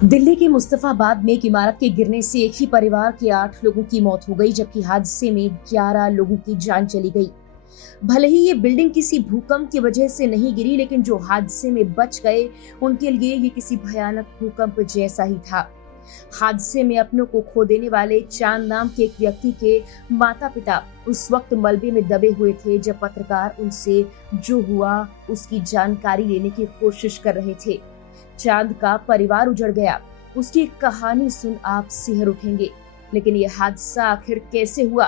दिल्ली के मुस्तफाबाद में एक इमारत के गिरने से एक ही परिवार के 8 लोगों की मौत हो गई, जबकि हादसे में 11 लोगों की जान चली गई। भले ही ये बिल्डिंग किसी भूकंप की वजह से नहीं गिरी, लेकिन जो हादसे में बच गए उनके लिए ये किसी भयानक भूकंप जैसा ही था। हादसे में अपनों को खो देने वाले चांद नाम के एक व्यक्ति के माता पिता उस वक्त मलबे में दबे हुए थे जब पत्रकार उनसे जो हुआ उसकी जानकारी लेने की कोशिश कर रहे थे। चांद का परिवार उजड़ गया। उसकी कहानी सुन आप सिहर उठेंगे, लेकिन ये हादसा आखिर कैसे हुआ?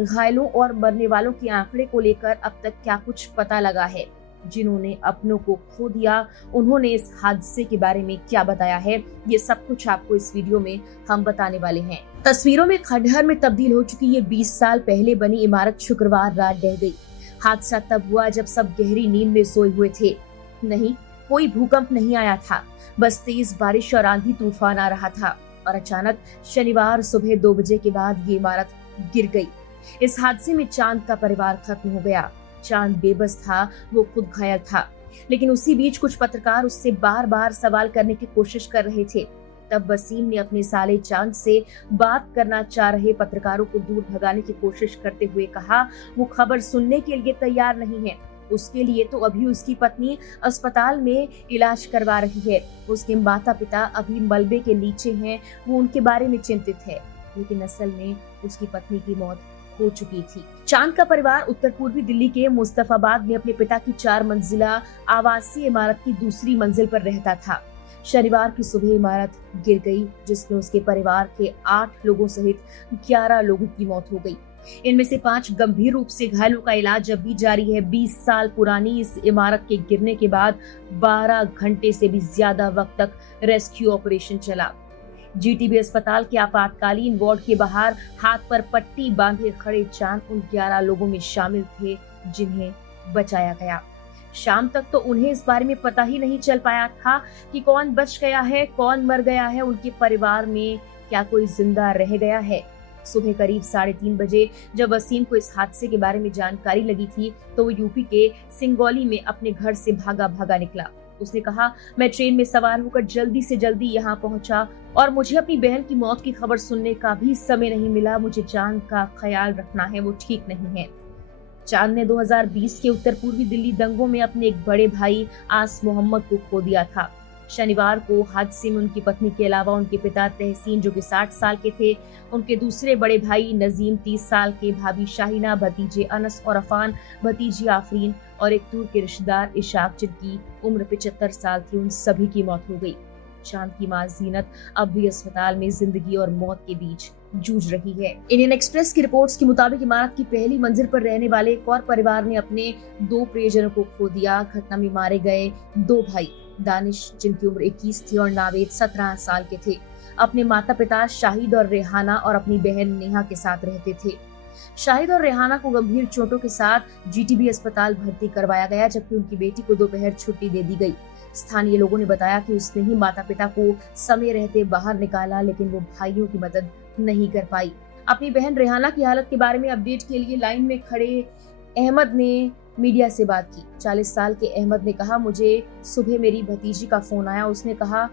घायलों और मरने वालों के आंकड़े को लेकर अब तक क्या कुछ पता लगा है? जिन्होंने अपनों को खो दिया, उन्होंने इस हादसे के बारे में क्या बताया है, ये सब कुछ आपको इस वीडियो में हम बताने वाले हैं। तस्वीरों में खंडहर में तब्दील हो चुकी ये 20 साल पहले बनी इमारत शुक्रवार रात ढह गई। हादसा तब हुआ जब सब गहरी नींद में सोए हुए थे। नहीं, कोई भूकंप नहीं आया था, बस तेज बारिश और आंधी तूफान आ रहा था और अचानक शनिवार सुबह 2 बजे के बाद ये इमारत गिर गई। इस हादसे में चांद का परिवार खत्म हो गया। चांद बेबस था, वो खुद घायल था, लेकिन उसी बीच कुछ पत्रकार उससे बार बार सवाल करने की कोशिश कर रहे थे। तब वसीम ने अपने साले चांद से बात करना चाह रहे पत्रकारों को दूर भगाने की कोशिश करते हुए कहा वो खबर सुनने के लिए तैयार नहीं है। उसके लिए तो अभी उसकी पत्नी अस्पताल में इलाज करवा रही है। उसके माता पिता अभी मलबे के नीचे हैं, वो उनके बारे में चिंतित है, लेकिन असल में उसकी पत्नी की मौत हो चुकी थी। चांद का परिवार उत्तर पूर्वी दिल्ली के मुस्तफाबाद में अपने पिता की 4 मंजिला आवासीय इमारत की दूसरी मंजिल पर रहता था। शनिवार की सुबह इमारत गिर गई, जिसमें उसके परिवार के 8 लोगों सहित 11 लोगों की मौत हो गई। इनमें से 5 गंभीर रूप से घायलों का इलाज अभी जारी है। 20 साल पुरानी इस इमारत के गिरने के बाद 12 घंटे से भी ज्यादा वक्त तक रेस्क्यू ऑपरेशन चला। जीटीबी अस्पताल के आपातकालीन वार्ड के बाहर हाथ पर पट्टी बांधे खड़े चांद उन 11 लोगों में शामिल थे जिन्हें बचाया गया। शाम तक तो उन्हें इस बारे में पता ही नहीं चल पाया था कि कौन बच गया है, कौन मर गया है, उनके परिवार में क्या कोई जिंदा रह गया है। सुबह करीब 3:30 बजे जब वसीम को इस हादसे के बारे में जानकारी लगी थी, तो वो यूपी के सिंगौली में अपने घर से भागा निकला। उसने कहा, मैं ट्रेन में सवार होकर जल्दी से जल्दी यहाँ पहुंचा और मुझे अपनी बहन की मौत की खबर सुनने का भी समय नहीं मिला। मुझे चांद का ख्याल रखना है, वो ठीक नहीं है। चांद ने 2020 के उत्तर पूर्वी दिल्ली दंगों में अपने एक बड़े भाई आस मोहम्मद को खो दिया था। शनिवार को हादसे में उनकी पत्नी के अलावा उनके पिता तहसीन जो कि 60 साल के थे, उनके दूसरे बड़े भाई नजीम 30 साल के, भाभी शाहिना, भतीजे अनस और अफान, भतीजी आफरीन और एक दूर के रिश्तेदार इशाक जिनकी उम्र 75 साल थी, उन सभी की मौत हो गई। चांद की मां जीनत अब भी अस्पताल में जिंदगी और मौत के बीच जूझ रही है। इंडियन एक्सप्रेस की रिपोर्ट्स के मुताबिक इमारत की पहली मंजिल पर रहने वाले एक और परिवार ने अपने 2 प्रियजनों को खो दिया। घटना में मारे गए 2 भाई दानिश जिनकी उम्र 21 थी और नावेद 17 साल के थे, अपने माता पिता शाहिद और रेहाना और अपनी बहन नेहा के साथ रहते थे। शाहिद और रेहाना को गंभीर चोटों के साथ जीटीबी अस्पताल भर्ती करवाया गया, जबकि उनकी बेटी को दोपहर छुट्टी दे दी गई। स्थानीय लोगों ने बताया कि उसने ही माता पिता को समय रहते बाहर निकाला, लेकिन वो भाइयों की मदद नहीं कर पाई। अपनी बहन रेहाना की हालत के बारे में अपडेट के लिए लाइन में खड़े अहमद ने मीडिया से बात की। 40 साल के अहमद ने कहा, मुझे सुबह मेरी भतीजी का फोन आया। उसने कहा,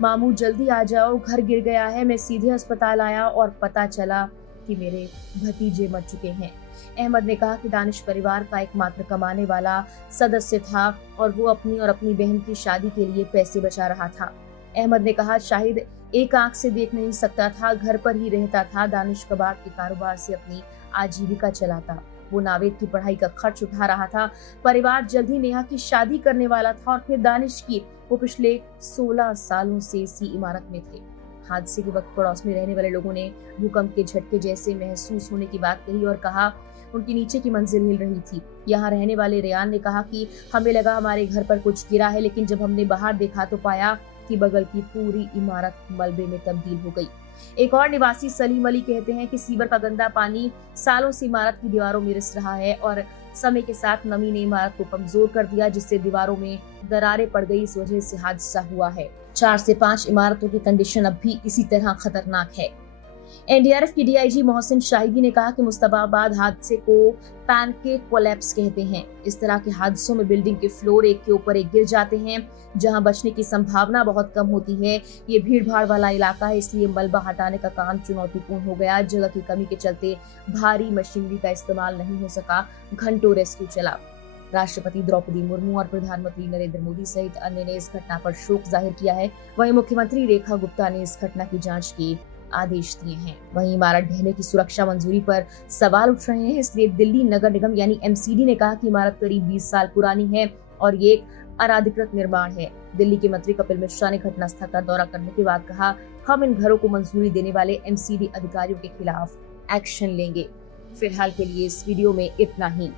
मामू जल्दी आ जाओ, घर गिर गया है। मैं सीधे अस्पताल आया और पता चला कि मेरे भतीजे मर चुके हैं। अहमद ने कहा कि दानिश परिवार का एकमात्र कमाने वाला सदस्य था और वो अपनी और अपनी बहन की शादी के लिए पैसे बचा रहा था। अहमद ने कहा, शाहिद एक आंख से देख नहीं सकता था, घर पर ही रहता था। दानिश कबाब के कारोबार से अपनी आजीविका चलाता। वो नावेद की पढ़ाई का खर्च उठा रहा था। परिवार जल्द ही नेहा की शादी करने वाला था और फिर दानिश की। वो पिछले 16 सालों से इसी इमारत में थे। हादसे के वक्त पड़ोस में रहने वाले लोगों ने भूकंप के झटके जैसे महसूस होने की बात कही और कहा उनकी नीचे की मंजिल हिल रही थी। यहाँ रहने वाले रेयान ने कहा कि हमें लगा हमारे घर पर कुछ गिरा है, लेकिन जब हमने बाहर देखा तो पाया कि बगल की पूरी इमारत मलबे में तब्दील हो गई। एक और निवासी सलीम अली कहते हैं कि सीवर का गंदा पानी सालों से इमारत की दीवारों में रिस रहा है और समय के साथ नमी ने इमारत को कमजोर कर दिया, जिससे दीवारों में दरारें पड़ गई। इस वजह से हादसा हुआ है। 4 से 5 इमारतों की कंडीशन अब भी इसी तरह खतरनाक है। एनडीआरएफ के डीआईजी मोहसिन शाहिदी ने कहा कि मुस्तफाबाद हादसे को पैनकेक कोलैप्स कहते हैं। इस तरह के हादसों में बिल्डिंग के फ्लोर एक के ऊपर एक गिर जाते हैं, जहां बचने की संभावना बहुत कम होती है। ये भीड़-भाड़ वाला इलाका है, इसलिए मलबा हटाने का काम चुनौतीपूर्ण हो गया। जगह की कमी के चलते भारी मशीनरी का इस्तेमाल नहीं हो सका। घंटों रेस्क्यू चला। राष्ट्रपति द्रौपदी मुर्मू और प्रधानमंत्री नरेंद्र मोदी सहित अन्य ने इस घटना पर शोक जाहिर किया है। वहीं मुख्यमंत्री रेखा गुप्ता ने इस घटना की जांच के आदेश दिए हैं। वहीं इमारत ढहने की सुरक्षा मंजूरी पर सवाल उठ रहे हैं, इसलिए दिल्ली नगर निगम यानी एमसीडी ने कहा कि इमारत करीब 20 साल पुरानी है और ये एक अनाधिकृत निर्माण है। दिल्ली के मंत्री कपिल मिश्रा ने घटनास्थल का दौरा करने के बाद कहा, हम इन घरों को मंजूरी देने वाले एमसीडी अधिकारियों के खिलाफ एक्शन लेंगे। फिलहाल के लिए इस वीडियो में इतना ही।